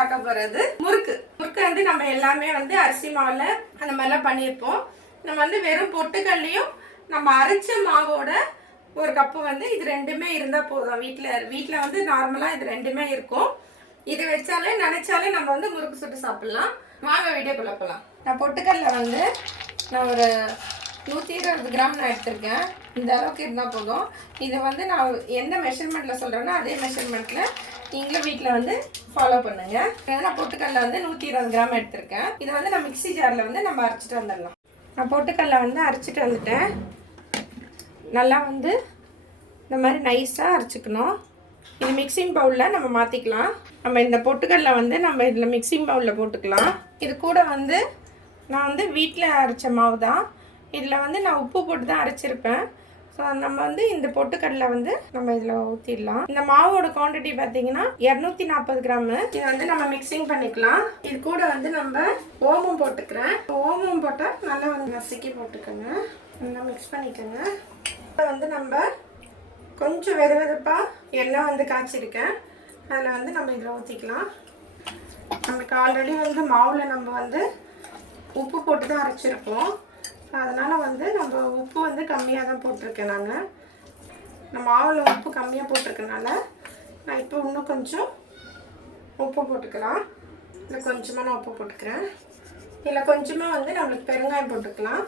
பார்க்க போகிறது முறுக்கு. முறுக்கு வந்து நம்ம எல்லாமே வந்து அரிசி மாவில் அந்த மாதிரிலாம் பண்ணியிருப்போம். நம்ம வந்து வெறும் பொட்டுக்கல்லையும் நம்ம அரைச்ச மாவோட ஒரு கப்பு வந்து இது ரெண்டுமே இருந்தால் போதும். வீட்டில் வீட்டில் வந்து நார்மலாக இது ரெண்டுமே இருக்கும். இது வச்சாலே நினச்சாலே நம்ம வந்து முறுக்கு சுட்டு சாப்பிட்லாம். வாங்க வீடியோக்குள்ள போகலாம் நான் பொட்டுக்கல்ல வந்து நான் ஒரு நூற்றி இருபது கிராம் நான் எடுத்திருக்கேன். இந்த அளவுக்கு இருந்தால் போதும். இதை வந்து நான் எந்த மெஷர்மெண்ட்டில் சொல்கிறேனோ அதே மெஷர்மெண்ட்டில் நீங்களும் வீட்டில் வந்து ஃபாலோ பண்ணுங்க. ஏன்னா நான் பொட்டுக்கல்ல வந்து நூற்றி இருபது கிராம் எடுத்திருக்கேன். இதை வந்து நான் மிக்ஸி ஜாரில் வந்து நம்ம அரைச்சிட்டு வந்துடலாம். நான் பொட்டுக்கல்ல வந்து அரைச்சிட்டு வந்துட்டேன். நல்லா வந்து இந்த மாதிரி நைஸாக அரைச்சிக்கணும். இது மிக்சிங் பவுலில் நம்ம மாற்றிக்கலாம் நம்ம இந்த பொட்டுக்கல்ல வந்து நம்ம இதில் மிக்சிங் பவுலில் போட்டுக்கலாம். இது கூட வந்து நான் வந்து வீட்டில் அரைச்ச மாவு தான் இதில் வந்து நான் உப்பு போட்டு தான் அரைச்சிருப்பேன். ஸோ நம்ம வந்து இந்த பொட்டுக்கடலை வந்து நம்ம இதில் ஊற்றிடலாம் இந்த மாவோட குவான்டிட்டி பார்த்தீங்கன்னா இரநூத்தி நாற்பது கிராமு. இது வந்து நம்ம மிக்சிங் பண்ணிக்கலாம். இது கூட வந்து நம்ம ஓமம் போட்டுக்கிறேன். ஓமம் போட்டால் நல்லா வந்து நசுக்கி போட்டுக்கோங்க. நல்லா மிக்ஸ் பண்ணிக்கோங்க. இப்போ வந்து நம்ம கொஞ்சம் வெத வெதப்பாக எண்ணெய் வந்து காய்ச்சிருக்கேன். அதில் வந்து நம்ம இதில் ஊற்றிக்கலாம் நமக்கு ஆல்ரெடி வந்து மாவில் நம்ம வந்து உப்பு போட்டு தான் அரைச்சிருப்போம். அதனால் வந்து நம்ம உப்பு வந்து கம்மியாக தான் போட்டிருக்கேன் நான். நம்ம மாவில் உப்பு கம்மியாக போட்டிருக்கனால நான் இப்போ இன்னும் கொஞ்சம் உப்பு போட்டுக்கலாம். இல்லை கொஞ்சமாக நான் உப்பு போட்டுக்கிறேன். இல்லை கொஞ்சமாக வந்து நம்மளுக்கு பெருங்காயம் போட்டுக்கலாம்.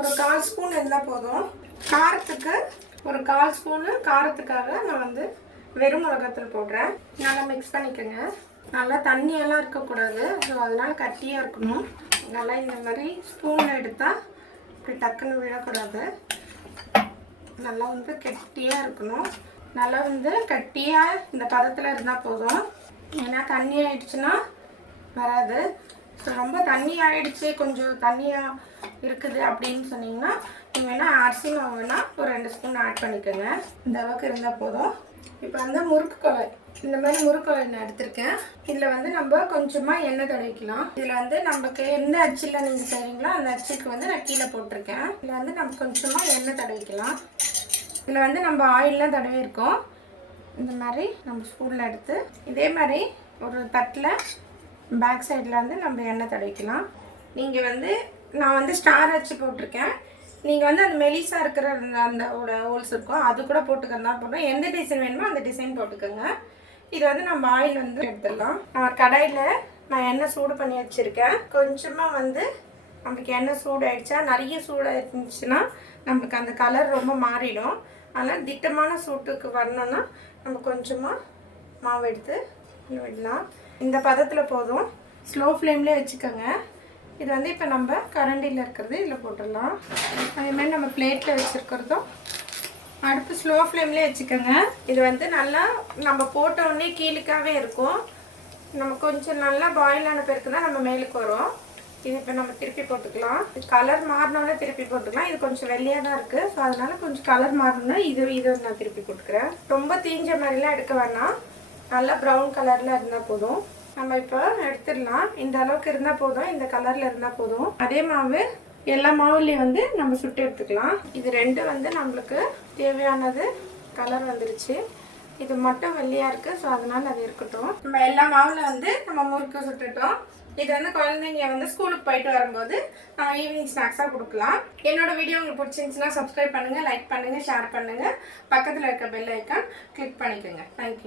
ஒரு கால் ஸ்பூன் இருந்தால் போதும். காரத்துக்கு ஒரு கால் ஸ்பூனு காரத்துக்காக நான் வந்து வெறும் மிளகாத்தூள் போடுறேன். நல்லா மிக்ஸ் பண்ணிக்கோங்க. நல்லா தண்ணியெல்லாம் இருக்கக்கூடாது. ஸோ அதனால் கட்டியாக இருக்கணும். நல்லா இந்த மாதிரி ஸ்பூன் எடுத்தால் இப்படி டக்குன்னு விழக்கூடாது. நல்லா வந்து கெட்டியாக இருக்கணும். நல்லா வந்து கட்டியாக இந்த பதத்தில் இருந்தால் போதும். ஏன்னா தண்ணி ஆயிடுச்சுன்னா வராது. ஸோ ரொம்ப தண்ணி ஆகிடுச்சு கொஞ்சம் தண்ணியாக இருக்குது அப்படின்னு சொன்னீங்கன்னா நீங்கள் வேணால் அரிசி மாவு வேணால் ஒரு ரெண்டு ஸ்பூன் ஆட் பண்ணிக்கோங்க. இந்த அளவுக்கு இருந்தால் போதும். இப்போ வந்து முறுக்கு கொலை இந்த மாதிரி முறுக்கு கொலை நான் எடுத்திருக்கேன். இதில் வந்து நம்ம கொஞ்சமாக எண்ணெய் தடவிக்கலாம். இதில் வந்து நமக்கு எந்த அச்சில் நீங்கள் செய்கிறீங்களோ அந்த அச்சுக்கு வந்து நான் கீழே போட்டிருக்கேன். இதில் வந்து நம்ம கொஞ்சமாக எண்ணெய் தடவிக்கலாம். இதில் வந்து நம்ம ஆயிலெலாம் தடவி இருக்கோம் இந்த மாதிரி நம்ம ஸ்பூனில் எடுத்து இதே மாதிரி ஒரு தட்டில் பேக் சைடில் வந்து நம்ம எண்ணெய் தடவிக்கலாம். நீங்கள் வந்து நான் வந்து ஸ்டார் வச்சு போட்டிருக்கேன். நீங்கள் வந்து அந்த மெலிசாக இருக்கிற அந்த அந்த ஹோல்ஸ் இருக்கும் அது கூட போட்டுக்கிறதா போட்டோம் எந்த டிசைன் வேணுமோ அந்த டிசைன் போட்டுக்கோங்க. இது வந்து நம்ம ஆயில் வந்து எடுத்துடலாம். நான் கடாயில் நான் எண்ணெய் சூடு பண்ணி வச்சுருக்கேன். கொஞ்சமாக வந்து நம்மளுக்கு எண்ணெய் சூடாயிடுச்சா நிறைய சூடாயிருந்துச்சுன்னா நம்மளுக்கு அந்த கலர் ரொம்ப மாறிடும். அதனால் திட்டமான சூட்டுக்கு வரணும்னா நம்ம கொஞ்சமாக மாவு எடுத்து விடலாம் இந்த பதத்தில் போதும். ஸ்லோ ஃப்ளேம்லேயே வச்சுக்கோங்க. இது வந்து இப்போ நம்ம கரண்டியில் இருக்கிறது இதில் போட்டுடலாம். அதேமாதிரி நம்ம பிளேட்டில் வச்சுருக்கிறதும். அடுப்பு ஸ்லோ ஃப்ளேம்லேயே வச்சுக்கோங்க. இது வந்து நல்லா நம்ம போட்ட கீழுக்காகவே இருக்கும். நம்ம கொஞ்சம் நல்லா பாயில் ஆன பிறகு தான் நம்ம மேலுக்கு வரும். இது இப்போ நம்ம திருப்பி போட்டுக்கலாம். கலர் மாறினோடனே திருப்பி போட்டுக்கலாம். இது கொஞ்சம் வெள்ளையாக தான் இருக்குது ஸோ அதனால் கொஞ்சம் கலர் மாறினா இது இதை நான் திருப்பி போட்டுக்கிறேன். ரொம்ப தீஞ்ச மாதிரிலாம் எடுக்க வேணாம். நல்லா ப்ரௌன் கலரில் இருந்தால் போதும். நம்ம இப்போ எடுத்துடலாம். இந்த அளவுக்கு இருந்தால் போதும். இந்த கலரில் இருந்தால் போதும். அதே மாவு எல்லா மாவுலேயும் வந்து நம்ம சுட்டு எடுத்துக்கலாம். இது ரெண்டு வந்து நம்மளுக்கு தேவையானது கலர் வந்துருச்சு. இது மட்டும் வெள்ளையாக இருக்குது ஸோ அதனால் அது இருக்கட்டும். நம்ம எல்லா மாவில் வந்து நம்ம முறுக்கு சுட்டுட்டோம். இது வந்து குழந்தைங்க வந்து ஸ்கூலுக்கு போயிட்டு வரும்போது ஈவினிங் ஸ்நாக்ஸாக கொடுக்கலாம். என்னோட வீடியோ உங்களுக்கு பிடிச்சிருந்துச்சுன்னா சப்ஸ்கிரைப் பண்ணுங்கள் லைக் பண்ணுங்கள் ஷேர் பண்ணுங்கள் பக்கத்தில் இருக்க பெல் ஐக்கான் கிளிக் பண்ணிக்கோங்க. Thank you